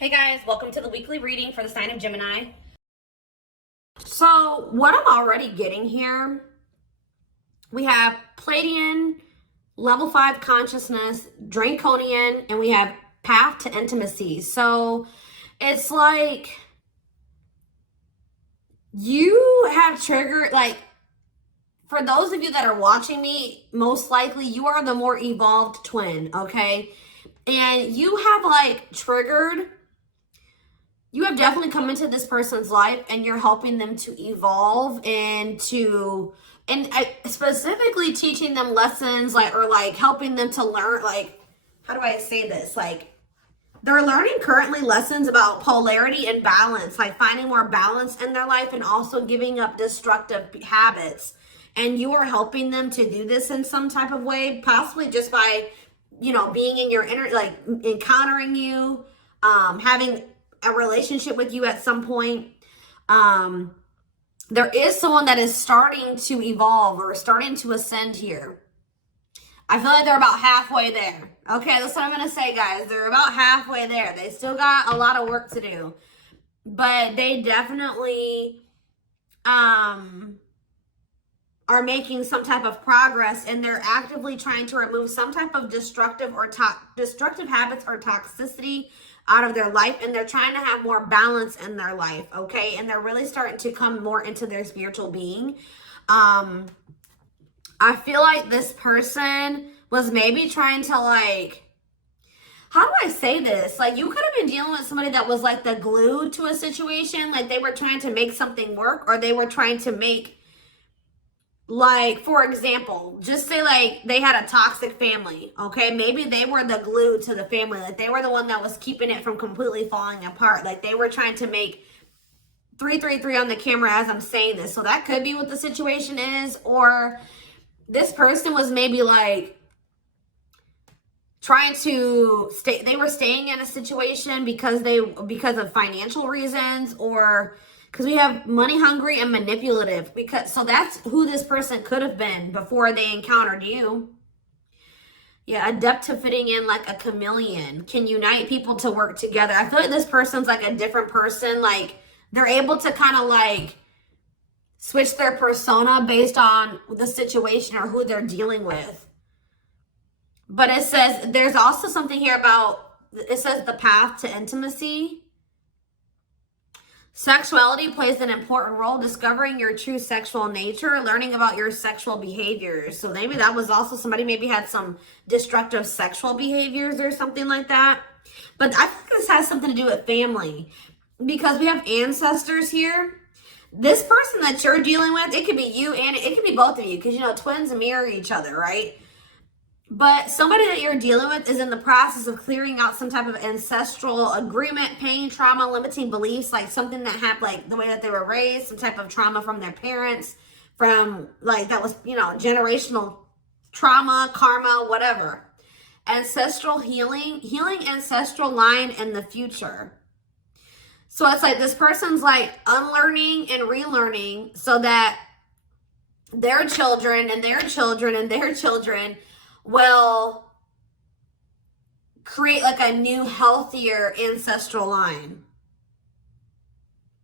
Hey guys, welcome to the weekly reading for the sign of Gemini. So what I'm already getting here, we have Pleiadian, level 5 consciousness, Draconian, and we have path to intimacy. So it's like you have triggered, like, for those of you that are watching me, most likely you are the more evolved twin, okay? And you have like triggered, you have definitely come into this person's life and you're helping them to evolve and specifically teaching them lessons, like, or like helping them to learn, like, how do I say this? Like, they're learning currently lessons about polarity and balance, like finding more balance in their life and also giving up destructive habits. And you are helping them to do this in some type of way, possibly just by, you know, being in your inner, like encountering you, having a relationship with you at some point. There is someone that is starting to evolve or starting to ascend here. I feel like they're about halfway there. Okay, that's what I'm going to say, guys. They're about halfway there. They still got a lot of work to do. But they definitely are making some type of progress, and they're actively trying to remove some type of destructive habits or toxicity out of their life, and they're trying to have more balance in their life, okay? And they're really starting to come more into their spiritual being. I feel like this person was maybe trying to, like, how do I say this? Like, you could have been dealing with somebody that was like the glue to a situation, like they were trying to make something work, or they were trying to make, like, for example, just say like they had a toxic family, okay? Maybe they were the glue to the family. Like, they were the one that was keeping it from completely falling apart. Like, they were trying to make 333 on the camera as I'm saying this. So that could be what the situation is. Or this person was maybe like trying to stay, they were staying in a situation because of financial reasons, or because we have money hungry and manipulative, because so that's who this person could have been before they encountered you. Yeah, adept to fitting in like a chameleon, can unite people to work together. I feel like this person's like a different person. Like, they're able to kind of like switch their persona based on the situation or who they're dealing with. But it says there's also something here about, it says the path to intimacy. Sexuality plays an important role, discovering your true sexual nature, learning about your sexual behaviors. So maybe that was also somebody maybe had some destructive sexual behaviors or something like that. But I think this has something to do with family, because we have ancestors here. This person that you're dealing with, it could be you and it could be both of you, because, you know, twins mirror each other, right? But somebody that you're dealing with is in the process of clearing out some type of ancestral agreement, pain, trauma, limiting beliefs, like something that happened, like the way that they were raised, some type of trauma from their parents, from like that was, you know, generational trauma, karma, whatever. Ancestral healing ancestral line in the future. So it's like this person's like unlearning and relearning so that their children and their children and their children will create like a new, healthier ancestral line,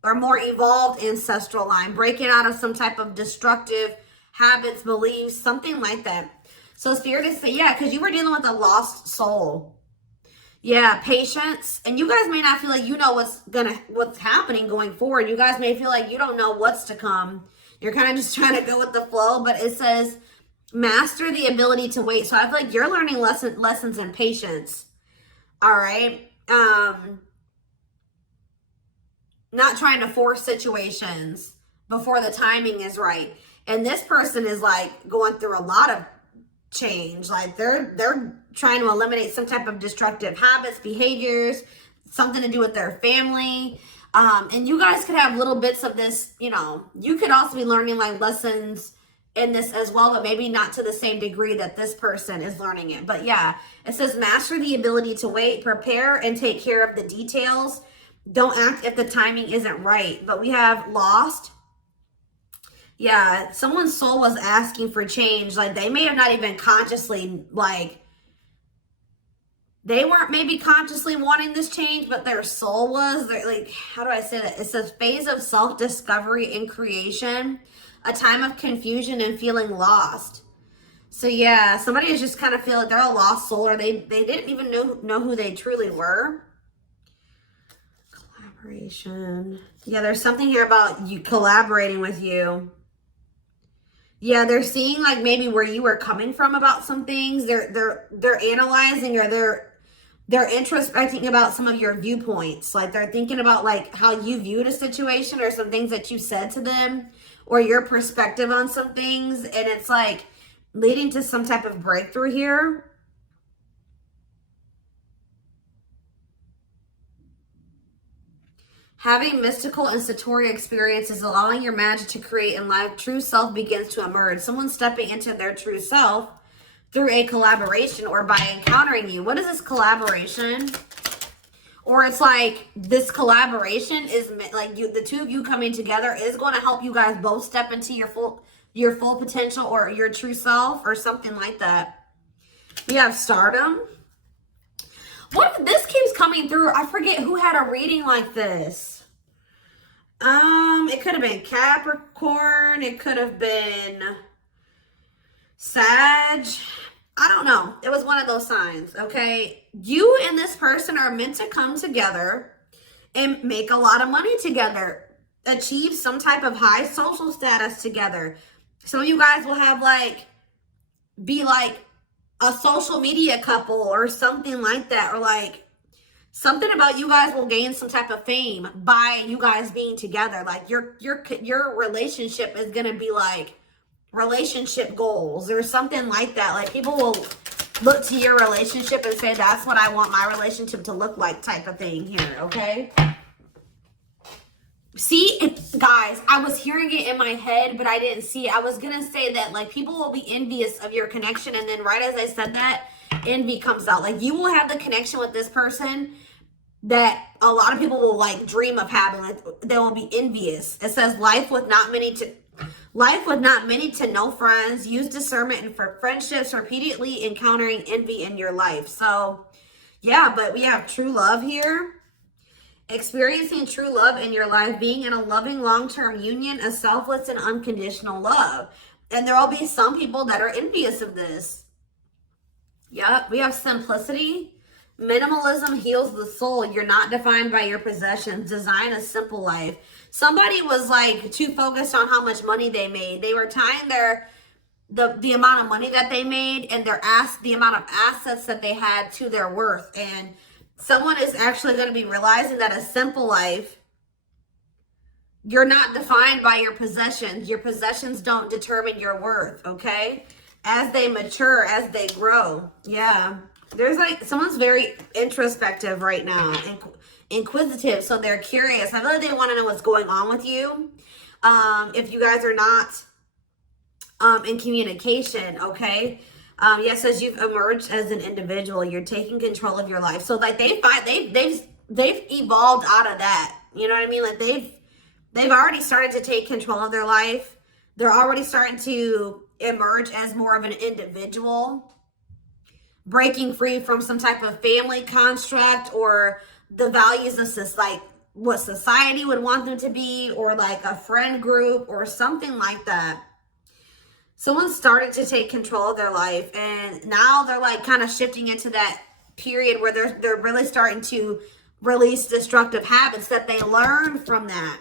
or more evolved ancestral line, breaking out of some type of destructive habits, beliefs, something like that. So Spirit is saying, yeah, because you were dealing with a lost soul. Yeah, patience. And you guys may not feel like you know what's happening going forward. You guys may feel like you don't know what's to come. You're kind of just trying to go with the flow, but it says master the ability to wait. So I feel like you're learning lessons in patience. All right. Not trying to force situations before the timing is right. And this person is like going through a lot of change. Like they're trying to eliminate some type of destructive habits, behaviors, something to do with their family. And you guys could have little bits of this, you know, you could also be learning like lessons in this as well, but maybe not to the same degree that this person is learning it. But yeah, it says master the ability to wait, prepare, and take care of the details. Don't act if the timing isn't right. But we have lost. Yeah, someone's soul was asking for change. Like, they may have not even consciously, like, They weren't maybe consciously wanting this change, but their soul was. They're like, how do I say that? It's a phase of self-discovery and creation, a time of confusion and feeling lost. So yeah, somebody is just kind of feel like they're a lost soul, or they didn't even know who they truly were. Collaboration. Yeah, there's something here about you collaborating with you. Yeah, they're seeing like maybe where you were coming from about some things. They're analyzing, or they're introspecting about some of your viewpoints. Like they're thinking about like how you viewed a situation, or some things that you said to them, or your perspective on some things. And it's like leading to some type of breakthrough here. Having mystical and satori experiences, allowing your magic to create in life, true self begins to emerge. Someone stepping into their true self through a collaboration, or by encountering you. What is this collaboration? Or it's like this collaboration is like the two of you coming together is going to help you guys both step into your full potential, or your true self, or something like that. We have stardom. What, this keeps coming through. I forget who had a reading like this. It could have been Capricorn. It could have been Sag. I don't know. It was one of those signs, okay? You and this person are meant to come together and make a lot of money together. Achieve some type of high social status together. Some of you guys will have be like a social media couple or something like that, or like something about you guys will gain some type of fame by you guys being together. Like your relationship is gonna be like relationship goals or something like that. Like people will look to your relationship and say, that's what I want my relationship to look like, type of thing here, okay? See, guys, I was hearing it in my head, but I didn't see it. I was going to say that, like, people will be envious of your connection. And then right as I said that, envy comes out. Like, you will have the connection with this person that a lot of people will, like, dream of having. Like, they will be envious. It says, life with not many to no friends. Use discernment and for friendships, repeatedly encountering envy in your life. So, yeah, but we have true love here. Experiencing true love in your life, being in a loving long-term union, a selfless and unconditional love. And there will be some people that are envious of this. Yep, we have simplicity. Minimalism heals the soul. You're not defined by your possessions. Design a simple life. Somebody was like too focused on how much money they made. They were tying the amount of money that they made and the amount of assets that they had to their worth. And someone is actually going to be realizing that a simple life, you're not defined by your possessions. Your possessions don't determine your worth, okay? As they mature, as they grow. Yeah. There's like, someone's very introspective right now and inquisitive. So they're curious. I know they want to know what's going on with you. If you guys are not in communication, okay? Yes, as you've emerged as an individual, you're taking control of your life. So like they've evolved out of that. You know what I mean? Like they've already started to take control of their life. They're already starting to emerge as more of an individual, breaking free from some type of family construct or the values of like what society would want them to be, or like a friend group or something like that. Someone started to take control of their life, and now they're like kind of shifting into that period where they're really starting to release destructive habits that they learned from that.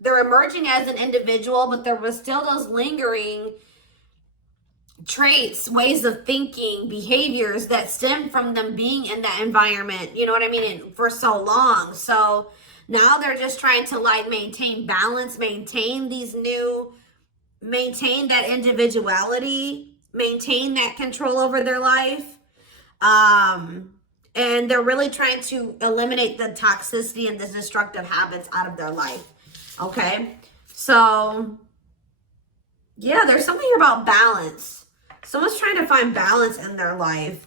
They're emerging as an individual, but there was still those lingering traits, ways of thinking, behaviors that stem from them being in that environment, you know what I mean, and for so long. So now they're just trying to like maintain balance, maintain that individuality, maintain that control over their life. And they're really trying to eliminate the toxicity and the destructive habits out of their life. Okay. So yeah, there's something about balance. Someone's trying to find balance in their life.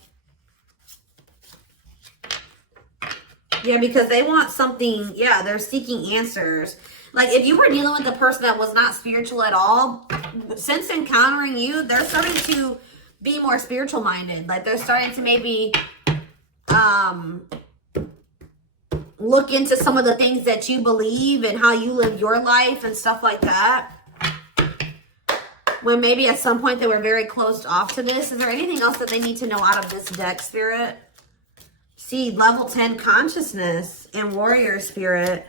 Yeah, because they want something. Yeah, they're seeking answers. Like if you were dealing with a person that was not spiritual at all, since encountering you, they're starting to be more spiritual minded. Like they're starting to maybe look into some of the things that you believe and how you live your life and stuff like that. When maybe at some point they were very closed off to this. Is there anything else that they need to know out of this deck, Spirit? See, level 10 consciousness and warrior spirit.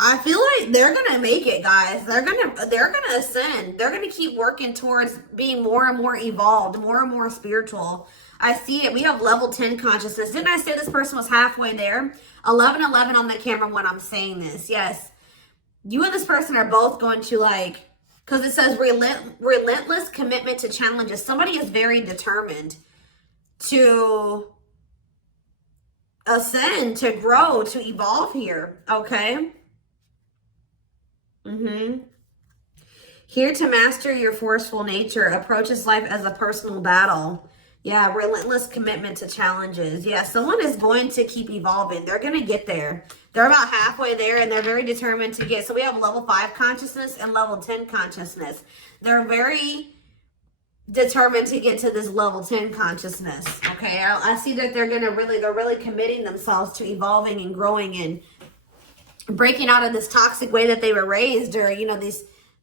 I feel like they're gonna make it, guys. They're gonna ascend. They're gonna keep working towards being more and more evolved, more and more spiritual. I see it. We have level 10 consciousness. Didn't I say this person was halfway there? 1111 on the camera when I'm saying this. Yes. You and this person are both going to, like, because it says relentless commitment to challenges. Somebody is very determined to ascend, to grow, to evolve here. Okay. Here to master your forceful nature. Approaches life as a personal battle. Yeah, relentless commitment to challenges. Yeah, someone is going to keep evolving. They're going to get there. They're about halfway there, and they're very determined to get. So we have level 5 consciousness and level 10 consciousness. They're very determined to get to this level 10 consciousness. Okay, I see that they're really committing themselves to evolving and growing and breaking out of this toxic way that they were raised, or, you know,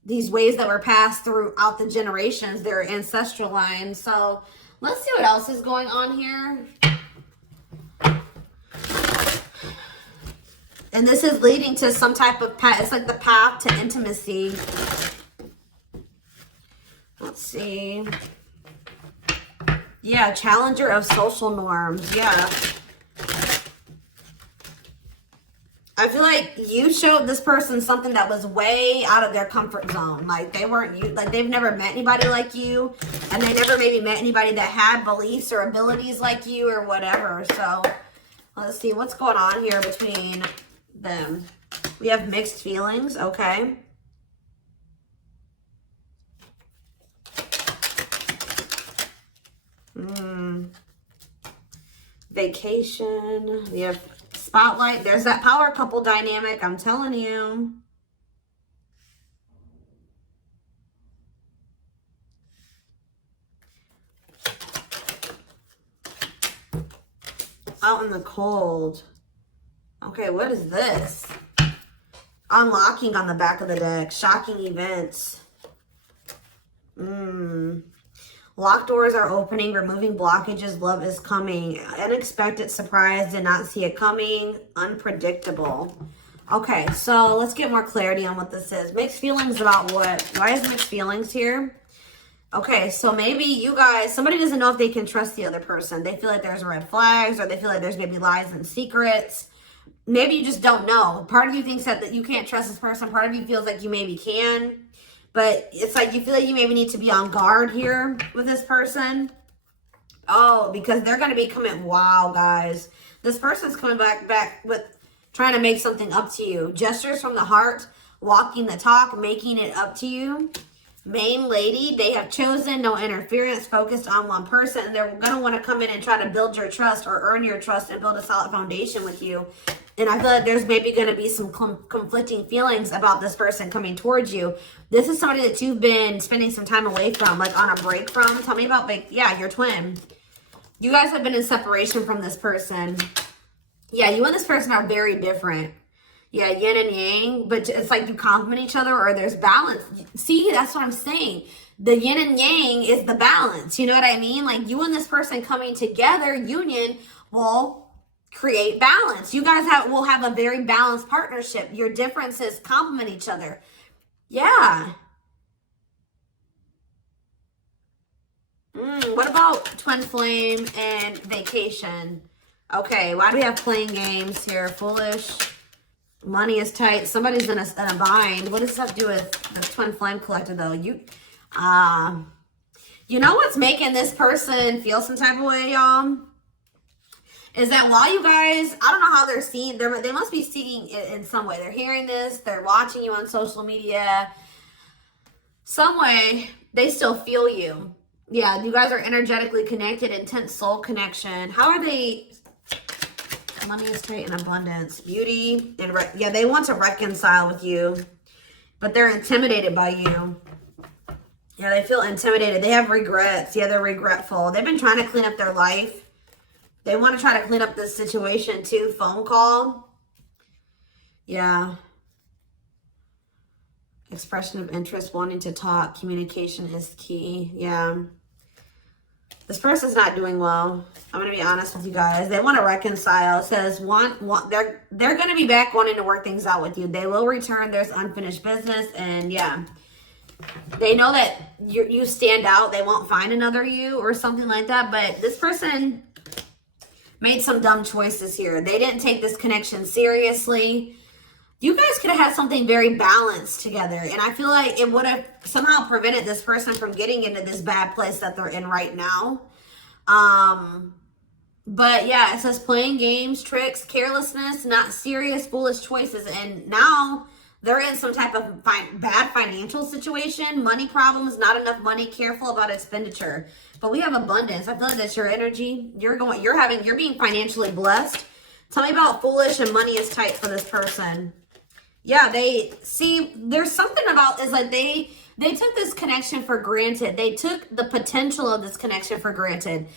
these ways that were passed throughout the generations, their ancestral line. So let's see what else is going on here. And this is leading to some type of path. It's like the path to intimacy. Let's see. Yeah, challenger of social norms. Yeah. I feel like you showed this person something that was way out of their comfort zone. Like they weren't you, like they've never met anybody like you, and they never maybe met anybody that had beliefs or abilities like you or whatever. So let's see what's going on here between them. We have mixed feelings. Okay. Vacation. We have spotlight. There's that power couple dynamic. I'm telling you. Out in the cold. Okay, what is this? Unlocking on the back of the deck. Shocking events. Locked doors are opening. Removing blockages. Love is coming. Unexpected surprise. Did not see it coming. Unpredictable. Okay, so let's get more clarity on what this is. Mixed feelings about what? Why is mixed feelings here? Okay, so maybe you guys, somebody doesn't know if they can trust the other person. They feel like there's red flags, or they feel like there's maybe lies and secrets. Maybe you just don't know. Part of you thinks that you can't trust this person. Part of you feels like you maybe can. But it's like you feel like you maybe need to be on guard here with this person. Oh, because they're going to be coming. Wow, guys. This person's coming back with trying to make something up to you. Gestures from the heart, walking the talk, making it up to you. Main lady, they have chosen no interference, focused on one person. And they're going to want to come in and try to build your trust or earn your trust and build a solid foundation with you. And I feel like there's maybe going to be some conflicting feelings about this person coming towards you. This is somebody that you've been spending some time away from, like on a break from. Tell me about, yeah, your twin. You guys have been in separation from this person. Yeah, you and this person are very different. Yeah, yin and yang, but it's like you complement each other, or there's balance. See, that's what I'm saying. The yin and yang is the balance. You know what I mean? Like you and this person coming together, union, will create balance. You guys will have a very balanced partnership. Your differences complement each other. Yeah. What about twin flame and vacation? Okay, why do we have playing games here? Foolish. Money is tight. Somebody's in a bind. What does this have to do with the twin flame collector, though? You know what's making this person feel some type of way, y'all? Is that while you guys, I don't know how they're seeing, they must be seeing it in some way. They're hearing this, they're watching you on social media. Some way, they still feel you. Yeah, you guys are energetically connected, intense soul connection. How are they? Money is tight and abundance. Beauty. And yeah, they want to reconcile with you, but they're intimidated by you. Yeah, they feel intimidated. They have regrets. Yeah, they're regretful. They've been trying to clean up their life. They want to try to clean up this situation too. Phone call. Yeah. Expression of interest, wanting to talk. Communication is key. Yeah. This person's not doing well. I'm going to be honest with you guys. They want to reconcile. It says they're going to be back wanting to work things out with you. They will return. There's unfinished business. And yeah, they know that you stand out. They won't find another you or something like that. But this person made some dumb choices here. They didn't take this connection seriously. You guys could have had something very balanced together. And I feel like it would have somehow prevented this person from getting into this bad place that they're in right now. But yeah, it says playing games, tricks, carelessness, not serious, foolish choices. And now they're in some type of bad financial situation, money problems, not enough money, careful about expenditure. But we have abundance. I feel like that's your energy. You're being financially blessed. Tell me about foolish and money is tight for this person. Yeah, there's something about is like they took this connection for granted. They took the potential of this connection for granted.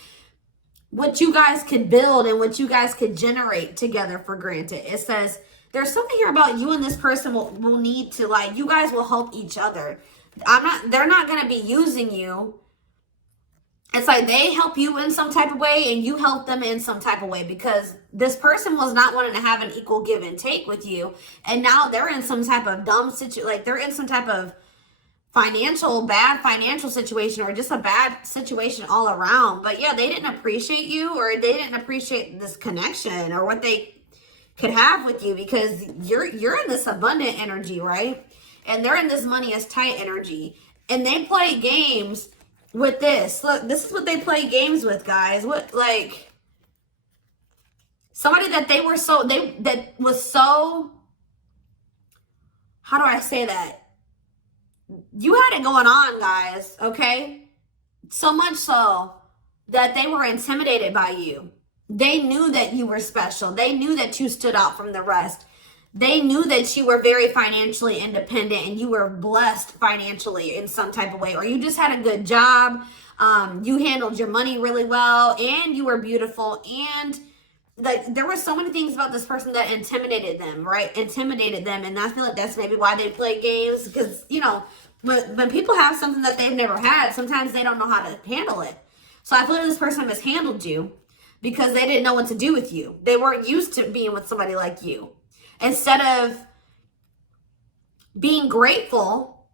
What you guys could build and what you guys could generate together for granted. It says there's something here about you and this person will need to, like, you guys will help each other. They're not going to be using you. It's like they help you in some type of way and you help them in some type of way, because this person was not wanting to have an equal give and take with you. And now they're in some type of dumb situation, like they're in some type of bad financial situation, or just a bad situation all around. But yeah, they didn't appreciate you, or they didn't appreciate this connection or what they could have with you, because you're in this abundant energy, right? And they're in this money is tight energy. And they play games with this. Look, this is what they play games with, guys. What, like, somebody that that was so, how do I say that? You had it going on, guys, okay? So much so that they were intimidated by you. They knew that you were special. They knew that you stood out from the rest. They knew that you were very financially independent and you were blessed financially in some type of way, or you just had a good job. You handled your money really well, and you were beautiful. And like, there were so many things about this person that intimidated them, right? Intimidated them. And I feel like that's maybe why they play games, because, you know, when people have something that they've never had, sometimes they don't know how to handle it. So I feel like this person mishandled you because they didn't know what to do with you. They weren't used to being with somebody like you. Instead of being grateful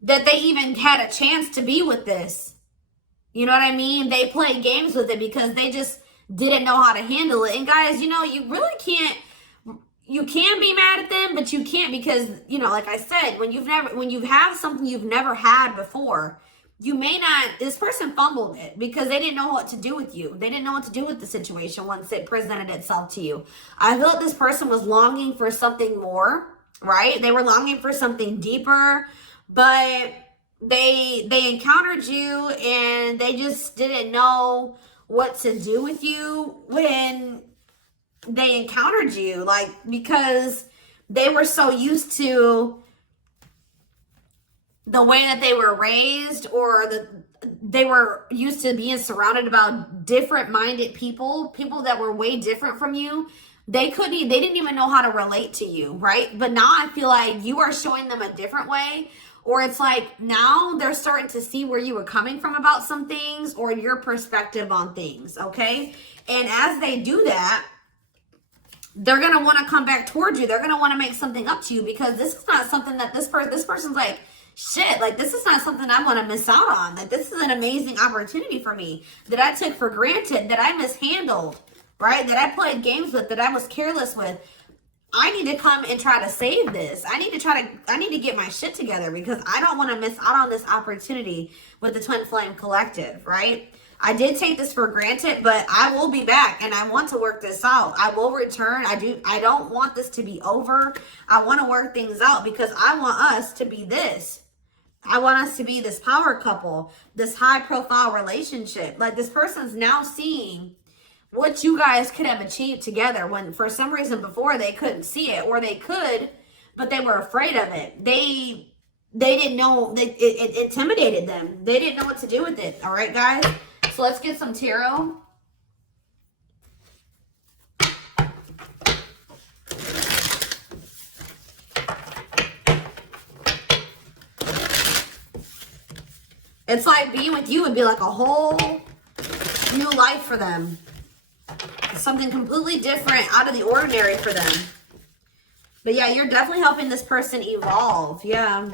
that they even had a chance to be with this, you know what I mean? They played games with it because they just didn't know how to handle it. And guys, you know, you really can't, you can be mad at them, but you can't, because, you know, like I said, when you have something you've never had before, you may not, this person fumbled it because they didn't know what to do with you. They didn't know what to do with the situation once it presented itself to you. I feel like this person was longing for something more, right? They were longing for something deeper, but they encountered you and they just didn't know what to do with you when they encountered you, like, because they were so used to the way that they were raised, or they were used to being surrounded about different minded people that were way different from you. They didn't even know how to relate to you, right? But now I feel like you are showing them a different way, or it's like now they're starting to see where you were coming from about some things, or your perspective on things, okay? And as they do that, they're going to want to come back towards you. They're going to want to make something up to you, because this is not something that this person's like, shit, like, this is not something I want to miss out on. Like, this is an amazing opportunity for me that I took for granted, that I mishandled, right? That I played games with, that I was careless with. I need to come and try to save this. I need to get my shit together, because I don't want to miss out on this opportunity with the Twin Flame Collective, right? I did take this for granted, but I will be back and I want to work this out. I will return. I don't want this to be over. I want to work things out, because I want us to be this. I want us to be this power couple, this high profile relationship. Like, this person's now seeing what you guys could have achieved together, when for some reason before they couldn't see it, or they could, but they were afraid of it. They they didn't know, it intimidated them. They didn't know what to do with it. All right, guys? So let's get some tarot. It's like being with you would be like a whole new life for them. Something completely different, out of the ordinary for them. But yeah, you're definitely helping this person evolve. Yeah.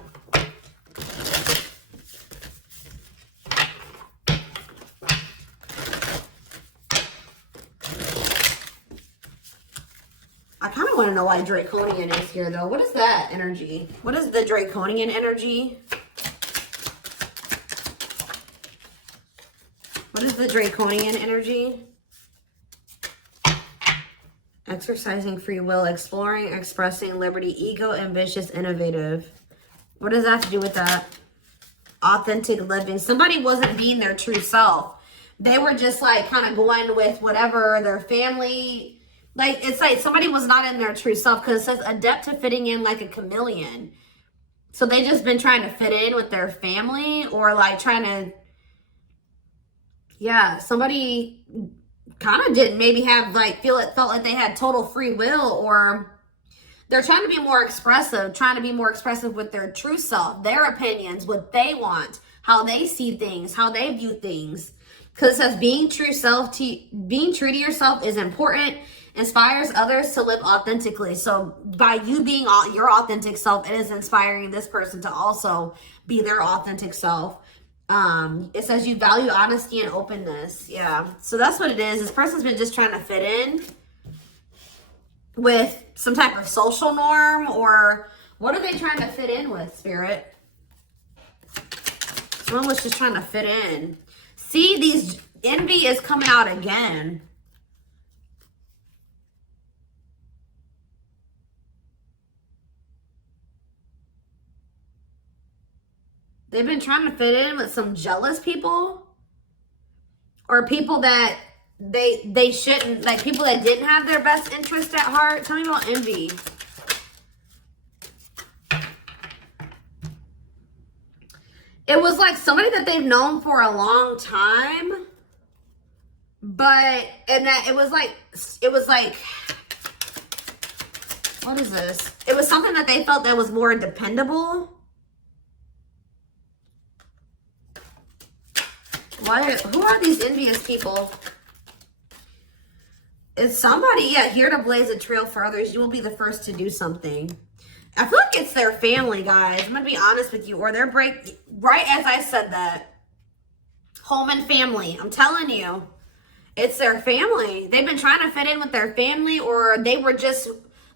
I kind of want to know why Draconian is here, though. What is that energy? What is the Draconian energy? What is the Draconian energy? Exercising free will, exploring, expressing liberty, ego, ambitious, innovative. What does that have to do with that? Authentic living. Somebody wasn't being their true self. They were just like kind of going with whatever their family, like it's like somebody was not in their true self, because it says adept to fitting in like a chameleon. So they just been trying to fit in with their family, or like trying to, yeah, somebody kind of didn't maybe have like felt like they had total free will, or they're trying to be more expressive with their true self, their opinions, what they want, how they see things, how they view things. Because it says being true to yourself is important, inspires others to live authentically. So by you being your authentic self, it is inspiring this person to also be their authentic self. It says you value honesty and openness. Yeah. So that's what it is. This person's been just trying to fit in with some type of social norm, or what are they trying to fit in with, Spirit? Someone was just trying to fit in. See, these envy is coming out again. They've been trying to fit in with some jealous people, or people that they shouldn't, like people that didn't have their best interest at heart. Tell me about envy. It was like somebody that they've known for a long time, and that it was like, what is this? It was something that they felt that was more dependable. Who are these envious people? It's somebody, yeah, here to blaze a trail for others. You will be the first to do something. I feel like it's their family, guys. I'm going to be honest with you. Or their right as I said that. Home and family. I'm telling you. It's their family. They've been trying to fit in with their family, or they were just,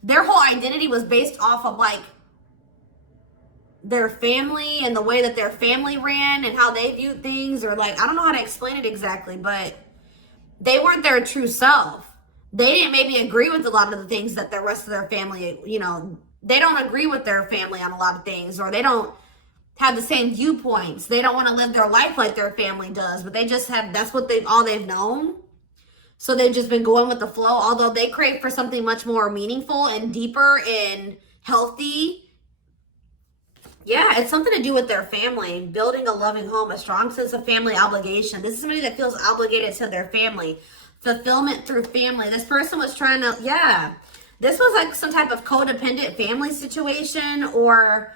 their whole identity was based off of like their family and the way that their family ran and how they viewed things, or like, I don't know how to explain it exactly, but they weren't their true self. They didn't maybe agree with a lot of the things that the rest of their family, you know, they don't agree with their family on a lot of things, or they don't have the same viewpoints. They don't want to live their life like their family does, but they just have, that's what all they've known. So they've just been going with the flow, although they crave for something much more meaningful and deeper and healthy. Yeah, it's something to do with their family, building a loving home, a strong sense of family obligation. This is somebody that feels obligated to their family. Fulfillment through family. This person was trying to, yeah. This was like some type of codependent family situation, or,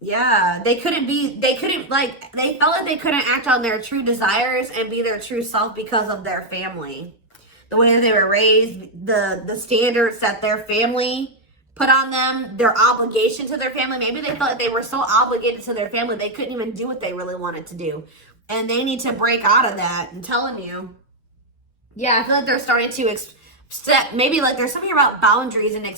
yeah, they felt like they couldn't act on their true desires and be their true self because of their family. The way that they were raised, the standards that their family put on them, their obligation to their family. Maybe they felt like they were so obligated to their family, they couldn't even do what they really wanted to do. And they need to break out of that. I'm telling you. Yeah, I feel like they're starting to maybe like there's something about boundaries, and it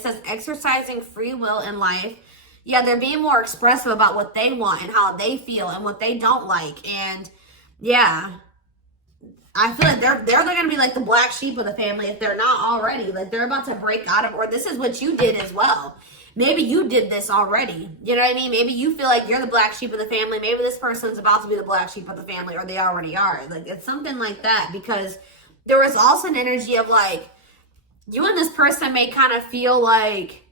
says exercising free will in life. Yeah, they're being more expressive about what they want and how they feel and what they don't like. And yeah, I feel like they're going to be like the black sheep of the family if they're not already. Like they're about to break out of, or this is what you did as well. Maybe you did this already. You know what I mean? Maybe you feel like you're the black sheep of the family. Maybe this person's about to be the black sheep of the family, or they already are. Like it's something like that, because there was also an energy of like, you and this person may kind of feel like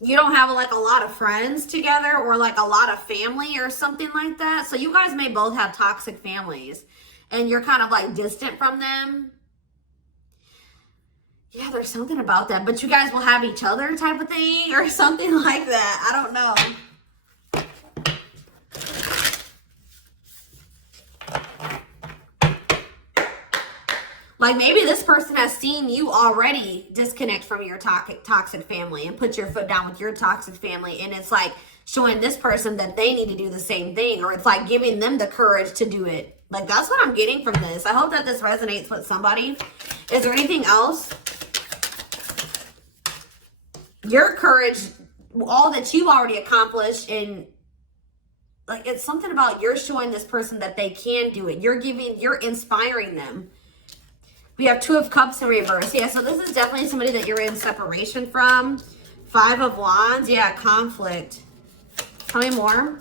you don't have like a lot of friends together or like a lot of family or something like that. So you guys may both have toxic families and you're kind of like distant from them. Yeah, there's something about that, but you guys will have each other type of thing or something like that. I don't know. Like maybe this person has seen you already disconnect from your toxic family and put your foot down with your toxic family. And it's like showing this person that they need to do the same thing, or it's like giving them the courage to do it. Like that's what I'm getting from this. I hope that this resonates with somebody. Is there anything else? Your courage, all that you've already accomplished, and like it's something about you're showing this person that they can do it. You're inspiring them. We have 2 of Cups in reverse. Yeah, so this is definitely somebody that you're in separation from. 5 of Wands. Yeah, conflict. Tell me more.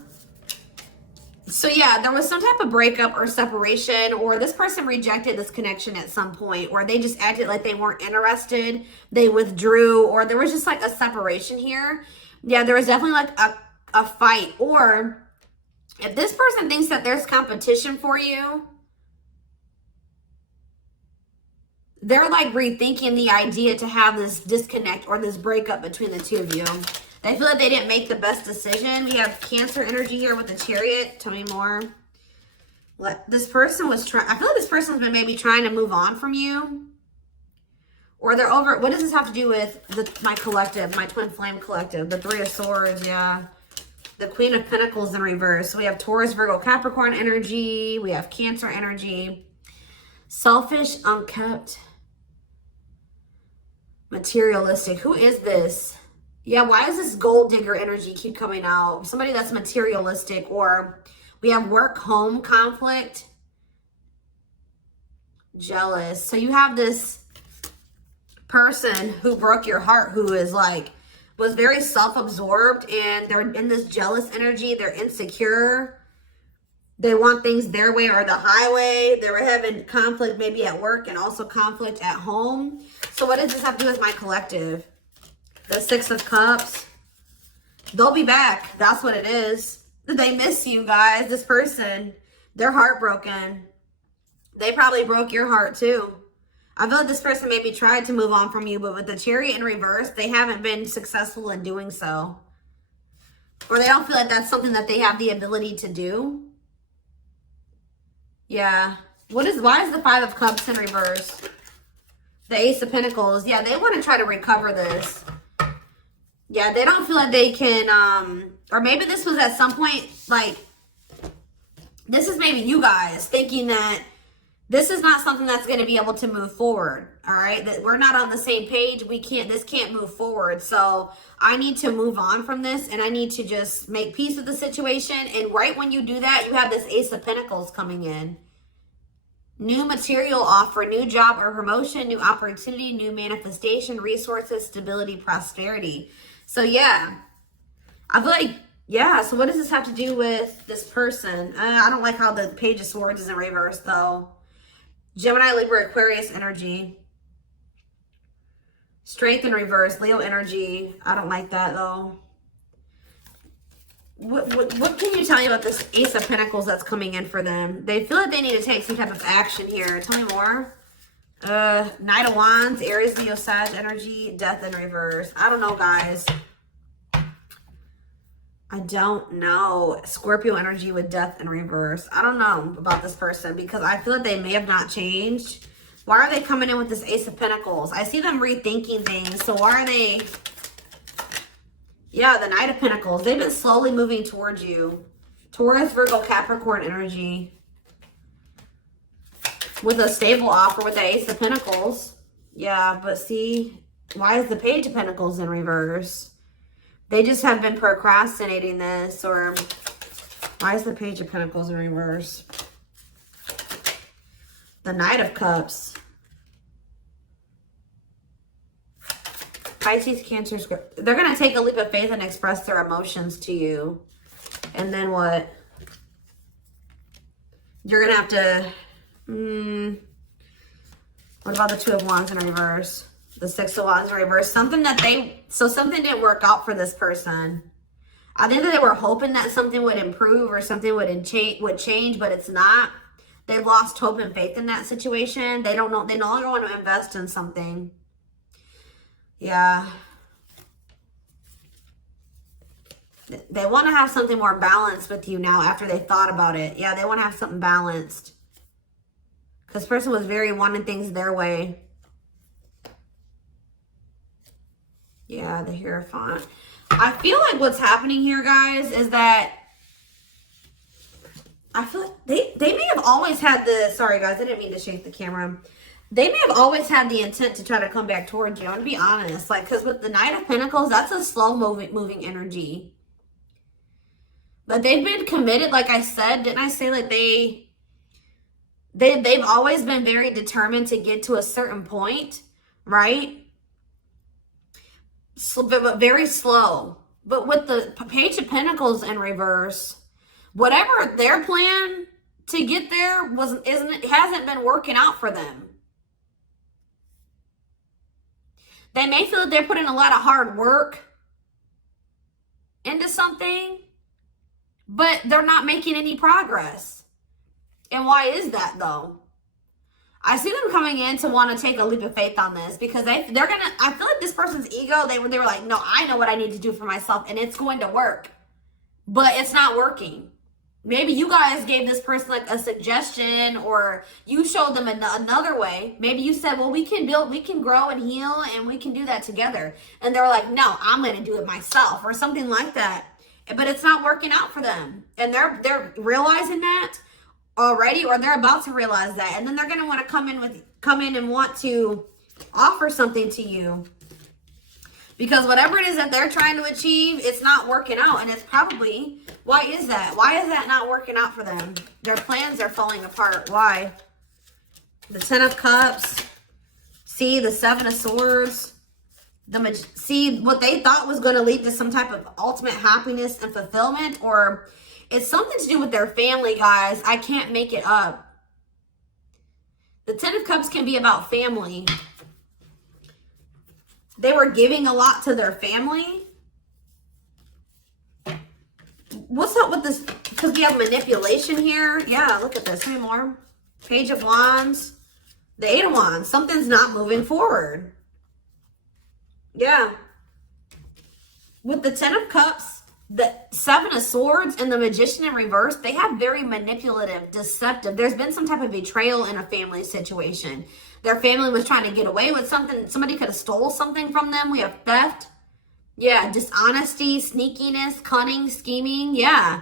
So yeah, there was some type of breakup or separation, or this person rejected this connection at some point, or they just acted like they weren't interested. They withdrew, or there was just like a separation here. Yeah, there was definitely like a fight. Or if this person thinks that there's competition for you, they're like rethinking the idea to have this disconnect or this breakup between the 2 of you. They feel like they didn't make the best decision. We have Cancer energy here with the Chariot. Tell me more. This person was trying, I feel like this person's been maybe trying to move on from you. Or they're over, what does this have to do with my collective, my twin flame collective? The 3 of Swords, yeah. The Queen of Pentacles in reverse. So we have Taurus, Virgo, Capricorn energy. We have Cancer energy. Selfish, unkept, materialistic. Who is this? Yeah, why does this gold digger energy keep coming out? Somebody that's materialistic. Or we have work-home conflict. Jealous. So you have this person who broke your heart, who is like, was very self-absorbed, and they're in this jealous energy. They're insecure. They want things their way or the highway. They were having conflict maybe at work and also conflict at home. So what does this have to do with my collective? The 6 of Cups. They'll be back. That's what it is. They miss you guys. This person, they're heartbroken. They probably broke your heart too. I feel like this person maybe tried to move on from you, but with the Chariot in reverse, they haven't been successful in doing so. Or they don't feel like that's something that they have the ability to do. Yeah. Why is the 5 of Cups in reverse? The Ace of Pentacles. Yeah, they want to try to recover this. Yeah, they don't feel like they can, or maybe this was at some point, like, this is maybe you guys thinking that this is not something that's going to be able to move forward. All right. That we're not on the same page. This can't move forward. So I need to move on from this, and I need to just make peace with the situation. And right when you do that, you have this Ace of Pentacles coming in. New material offer, new job or promotion, new opportunity, new manifestation, resources, stability, prosperity. So yeah, I feel like, yeah. So what does this have to do with this person? I don't like how the Page of Swords is in reverse though. Gemini, Libra, Aquarius energy. Strength in reverse, Leo energy. I don't like that though. What can you tell me about this Ace of Pentacles that's coming in for them? They feel like they need to take some type of action here. Tell me more. Knight of Wands, Aries, Leo, Sag energy, Death in reverse. I don't know, guys. I don't know. Scorpio energy with Death in reverse. I don't know about this person because I feel like they may have not changed. Why are they coming in with this Ace of Pentacles? I see them rethinking things. So why are they... Yeah, the Knight of Pentacles. They've been slowly moving towards you. Taurus, Virgo, Capricorn energy. With a stable offer with the Ace of Pentacles. Yeah, but see, why is the Page of Pentacles in reverse? They just have been procrastinating this. Or why is the Page of Pentacles in reverse? The Knight of Cups. Pisces, Cancer, Scorpio. They're going to take a leap of faith and express their emotions to you. And then what? You're going to have to... what about the Two of Wands in reverse? The Six of Wands in reverse. Something didn't work out for this person. I think that they were hoping that something would improve or something would change, but it's not. They've lost hope and faith in that situation. They don't know. They no longer want to invest in something. Yeah. They want to have something more balanced with you now after they thought about it. Yeah, they want to have something balanced. Because this person was very wanting things their way. Yeah, the Hierophant. I feel like what's happening here, guys, is that I feel like they may have always had the, sorry guys, I didn't mean to shake the camera. They may have always had the intent to try to come back towards you. I'm going to be honest. Like, because with the Knight of Pentacles, that's a slow moving energy. But they've been committed, like I said. Didn't I say like they've always been very determined to get to a certain point, right? So, but very slow. But with the Page of Pentacles in reverse, whatever their plan to get there hasn't been working out for them. They may feel that they're putting a lot of hard work into something, but they're not making any progress. And why is that though? I see them coming in to want to take a leap of faith on this because they're gonna, I feel like this person's ego, they were like, no, I know what I need to do for myself and it's going to work, but it's not working. Maybe you guys gave this person like a suggestion, or you showed them another way. Maybe you said, well, we can build, we can grow and heal, and we can do that together. And they're like, no, I'm going to do it myself, or something like that. But it's not working out for them. And they're realizing that already, or they're about to realize that. And then they're going to want to come in and want to offer something to you. Because whatever it is that they're trying to achieve, it's not working out. And it's probably, why is that? Why is that not working out for them? Their plans are falling apart. Why? The Ten of Cups. See, the Seven of Swords. See, what they thought was going to lead to some type of ultimate happiness and fulfillment. Or it's something to do with their family, guys. I can't make it up. The Ten of Cups can be about family. They were giving a lot to their family. What's up with this? Because we have manipulation here. Yeah, look at this. How many more? Page of Wands. The Eight of Wands. Something's not moving forward. Yeah. With the Ten of Cups, the Seven of Swords, and the Magician in reverse, they have very manipulative, deceptive. There's been some type of betrayal in a family situation. Their family was trying to get away with something. Somebody could have stole something from them. We have theft. Yeah, dishonesty, sneakiness, cunning, scheming. Yeah.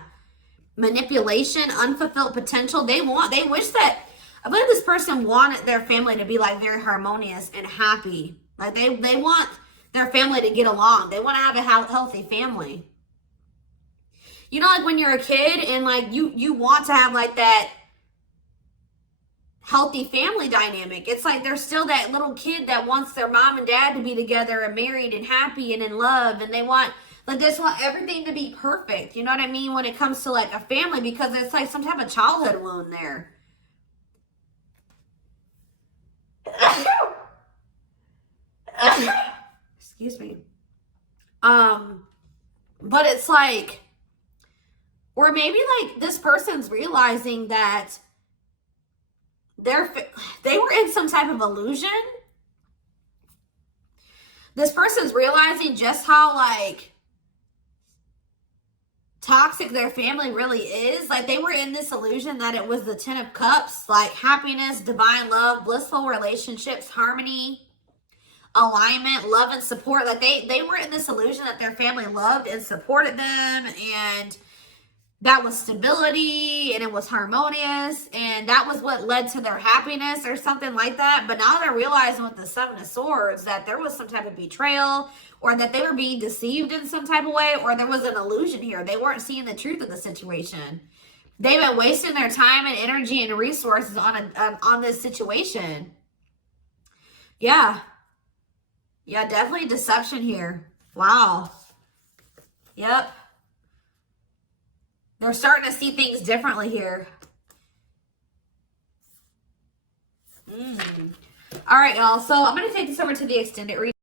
Manipulation, unfulfilled potential. They wish that, I believe this person wanted their family to be like very harmonious and happy. Like they want their family to get along. They want to have a healthy family. You know, like when you're a kid and like you want to have like that healthy family dynamic. It's like there's still that little kid that wants their mom and dad to be together and married and happy and in love, and they want, like, they just want everything to be perfect. You know what I mean? When it comes to like a family, because it's like some type of childhood wound there. Excuse me. But it's like, or maybe like this person's realizing that they were in some type of illusion. This person's realizing just how like toxic their family really is. Like they were in this illusion that it was the Ten of Cups, like happiness, divine love, blissful relationships, harmony, alignment, love and support. Like they were in this illusion that their family loved and supported them, and that was stability and it was harmonious, and that was what led to their happiness or something like that. But now they're realizing with the Seven of Swords that there was some type of betrayal, or that they were being deceived in some type of way, or there was an illusion here. They weren't seeing the truth of the situation. They've been wasting their time and energy and resources on this situation. Yeah. Yeah, definitely deception here. Wow. Yep. They're starting to see things differently here. All right, y'all. So I'm going to take this over to the extended reading.